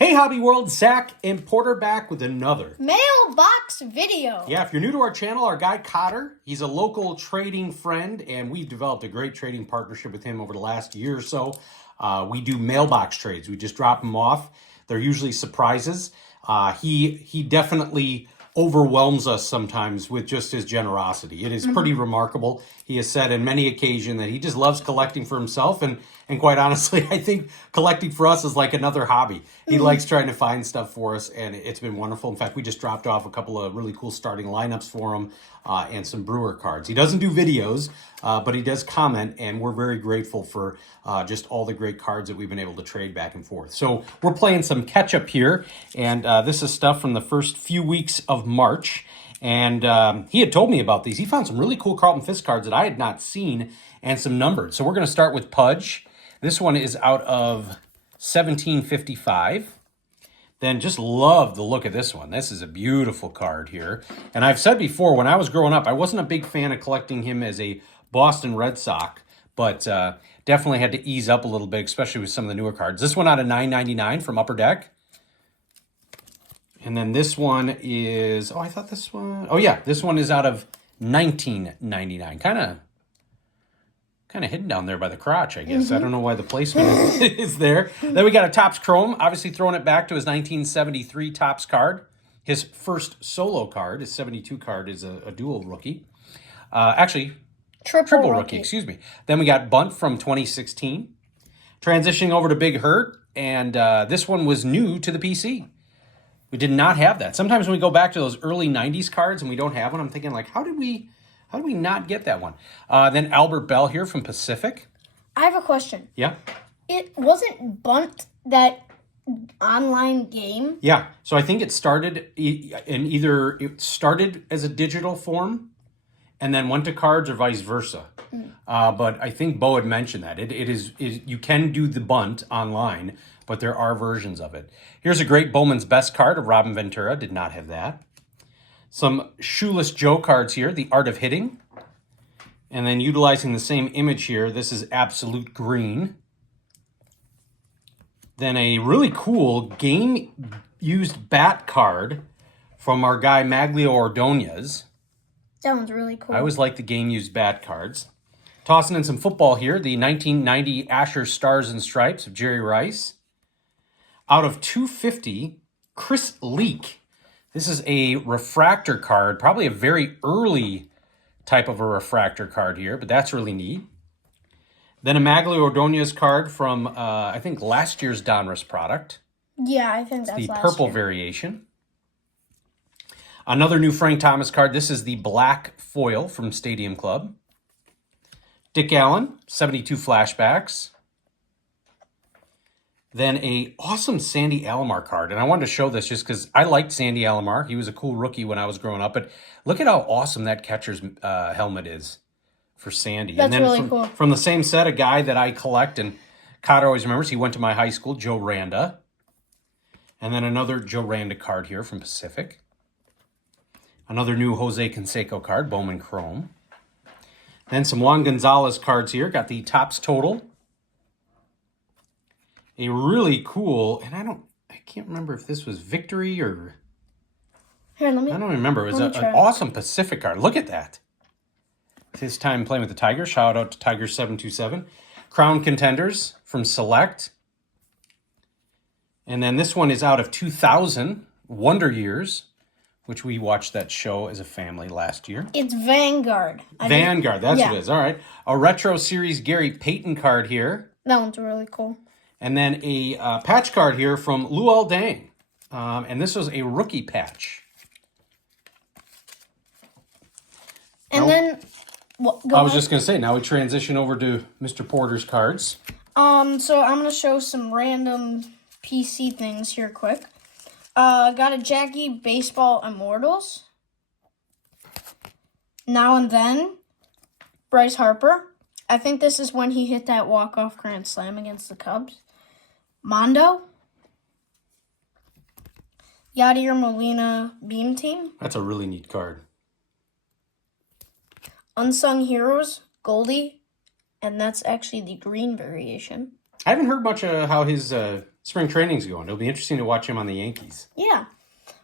Hey Hobby World, Zach and Porter back with another mailbox video. Yeah, if you're new to our channel, our guy Cotter, he's a local trading friend, and we've developed a great trading partnership with him over the last year or so. We do mailbox trades. We just drop them off. They're usually surprises. He definitely overwhelms us sometimes with just his generosity. It is pretty remarkable. He has said on many occasions that he just loves collecting for himself, and quite honestly, I think collecting for us is like another hobby. He likes trying to find stuff for us, and it's been wonderful. In fact, we just dropped off a couple of really cool starting lineups for him and some brewer cards. He doesn't do videos, but he does comment, and we're very grateful for just all the great cards that we've been able to trade back and forth. So we're playing some catch up here, and this is stuff from the first few weeks of March. And he had told me about these. He found some really cool Carlton Fisk cards that I had not seen, and some numbered. So we're going to start with Pudge. This one is out of 1755. Then just love the look of this one. This is a beautiful card here. And I've said before, when I was growing up, I wasn't a big fan of collecting him as a Boston Red Sox, but definitely had to ease up a little bit, especially with some of the newer cards. This one out of $9.99 from Upper Deck. And then this one is, oh, I thought this one, oh yeah, this one is out of $19.99. Kind of hidden down there by the crotch, I guess. I don't know why the placement is there. Then we got a Topps Chrome, obviously throwing it back to his 1973 Topps card. His first solo card, his 72 card, is a dual rookie. Actually, triple rookie, excuse me. Then we got Bunt from 2016. Transitioning over to Big Hurt, and this one was new to the PC. We did not have that. Sometimes when we go back to those early 90s cards and we don't have one, I'm thinking, like, how did we not get that one? Then Albert Bell here from Pacific. I have a question. Yeah? It wasn't Bunt that online game? Yeah. So I think it started it started as a digital form and then went to cards or vice versa. But I think Bo had mentioned that. You can do the Bunt online, but there are versions of it. Here's a great Bowman's Best card of Robin Ventura. Did not have that. Some Shoeless Joe cards here, The Art of Hitting. And then utilizing the same image here, this is Absolute Green. Then a really cool game-used bat card from our guy Maglio Ordonez. That one's really cool. I always like the game-used bat cards. Tossing in some football here, the 1990 Asher Stars and Stripes of Jerry Rice. Out of 250, Chris Leak. This is a refractor card, probably a very early type of a refractor card here, but that's really neat. Then a Maglio Ordonez card from, I think, last year's Donruss product. Yeah, I think that's the last purple year. variation. Another new Frank Thomas card. This is the black foil from Stadium Club. Dick Allen, 72 flashbacks. Then a awesome Sandy Alomar card. And I wanted to show this just because I liked Sandy Alomar. He was a cool rookie when I was growing up. But look at how awesome that catcher's helmet is for Sandy. That's and then really cool. From the same set, a guy that I collect, and Cotter always remembers, he went to my high school, Joe Randa. And then another Joe Randa card here from Pacific. Another new Jose Canseco card, Bowman Chrome. Then some Juan Gonzalez cards here. Got the Topps Total. A really cool, and I can't remember if this was Victory or... Here, I don't remember. It was an awesome Pacific card. Look at that. His time playing with the Tigers. Shout out to Tiger727. Crown Contenders from Select. And then this one is out of 2000, Wonder Years, which we watched that show as a family last year. It's Vanguard. Vanguard, that's what it is. All right. A Retro Series Gary Payton card here. That one's really cool. And then a patch card here from Luol Deng. And this was a rookie patch. And then... I was just going to say, now we transition over to Mr. Porter's cards. So I'm going to show some random PC things here quick. Got a Jackie Baseball Immortals. Now and Then. Bryce Harper. I think this is when he hit that walk-off grand slam against the Cubs. Mondo. Yadier Molina Beam Team. That's a really neat card. Unsung Heroes, Goldie, and that's actually the green variation. I haven't heard much of how his spring training's going. It'll be interesting to watch him on the Yankees. Yeah.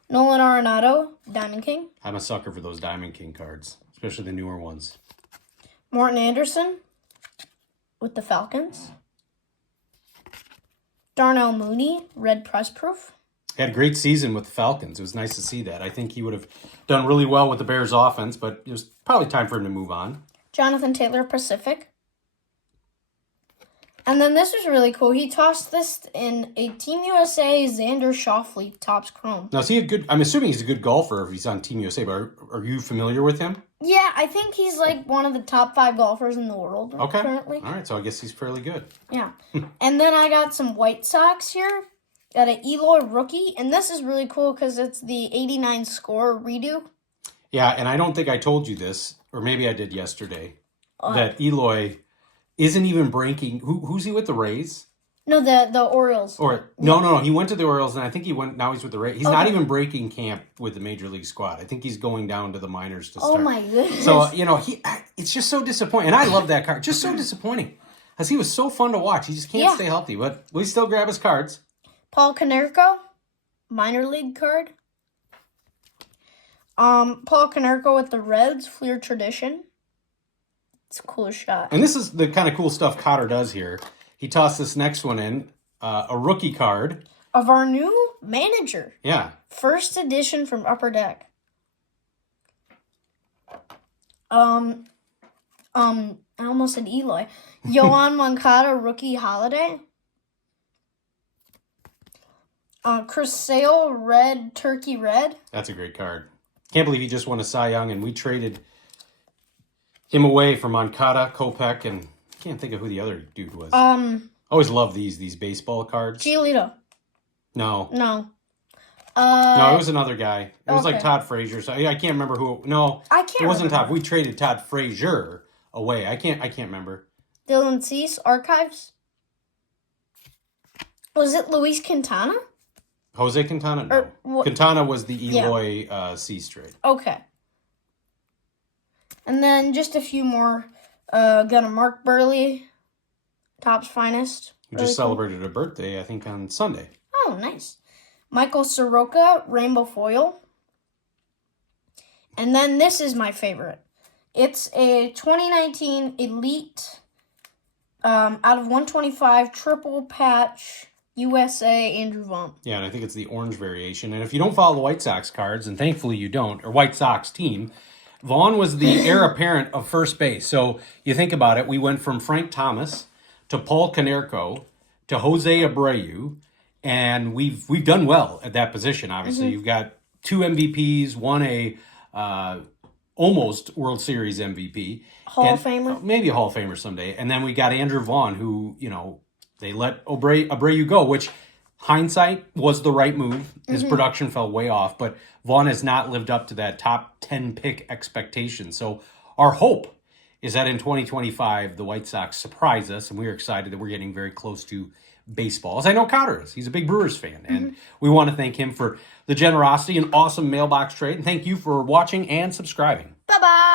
Nolan Arenado, Diamond King. I'm a sucker for those Diamond King cards, especially the newer ones. Morton Anderson with the Falcons. Darnell Mooney, red press proof. Had a great season with the Falcons. It was nice to see that. I think he would have done really well with the Bears offense, but it was probably time for him to move on. Jonathan Taylor, Pacific. And then this was really cool. He tossed this in a Team USA Xander Schauffele Topps Chrome. Now, is he a good... I'm assuming he's a good golfer if he's on Team USA, but are you familiar with him? Yeah, I think he's like one of the top 5 golfers in the world currently. All right, so I guess he's fairly good. Yeah. And then I got some White Sox here. Got an Eloy rookie. And this is really cool because it's the 89 score redo. Yeah, and I don't think I told you this, or maybe I did yesterday, that Eloy isn't even breaking... Who's he with, the Rays? No, the Orioles. Or no. He went to the Orioles, and I think now he's with the Rays. He's not even breaking camp with the Major League squad. I think he's going down to the minors to start. Oh, my goodness. So, it's just so disappointing. And I love that card. Just so disappointing. Because he was so fun to watch. He just can't stay healthy. But we still grab his cards. Paul Konerko, minor league card. Paul Konerko with the Reds, Fleer Tradition. It's a cool shot. And this is the kind of cool stuff Cotter does here. He tossed this next one in, a rookie card. Of our new manager. Yeah. First edition from Upper Deck. I almost said Eloy. Yohan Moncada, rookie holiday. Chris Sale, red, turkey red. That's a great card. Can't believe he just won a Cy Young, and we traded him away for Moncada, Kopech, and I can't think of who the other dude was. I always love these baseball cards. Giolito. No. No. No, it was another guy. It was like okay. Todd Frazier. So I can't remember who. No, I can't it wasn't remember. Todd. We traded Todd Frazier away. I can't remember. Dylan Cease, Archives. Was it Luis Quintana? Jose Quintana? No. Quintana was the Eloy Cease trade. Okay. And then just a few more. Got a Mark Burley, Topps Finest. Who just celebrated a birthday, I think, on Sunday. Oh, nice. Michael Soroka, Rainbow Foil. And then this is my favorite. It's a 2019 Elite out of 125 triple patch USA Andrew Vaughn. Yeah, and I think it's the orange variation. And if you don't follow the White Sox cards, and thankfully you don't, or White Sox team, Vaughn was the heir apparent of first base. So you think about it, we went from Frank Thomas to Paul Konerko to Jose Abreu, and we've done well at that position, obviously. You've got 2 MVPs, won a almost World Series MVP. Hall of Famer. Maybe a Hall of Famer someday. And then we got Andrew Vaughn, who, they let Abreu go, which hindsight was the right move. His production fell way off, but Vaughn has not lived up to that top 10 pick expectation. So our hope is that in 2025, the White Sox surprise us, and we're excited that we're getting very close to baseball. As I know Cotter is. He's a big Brewers fan, and we want to thank him for the generosity and awesome mailbox trade. And thank you for watching and subscribing. Bye-bye.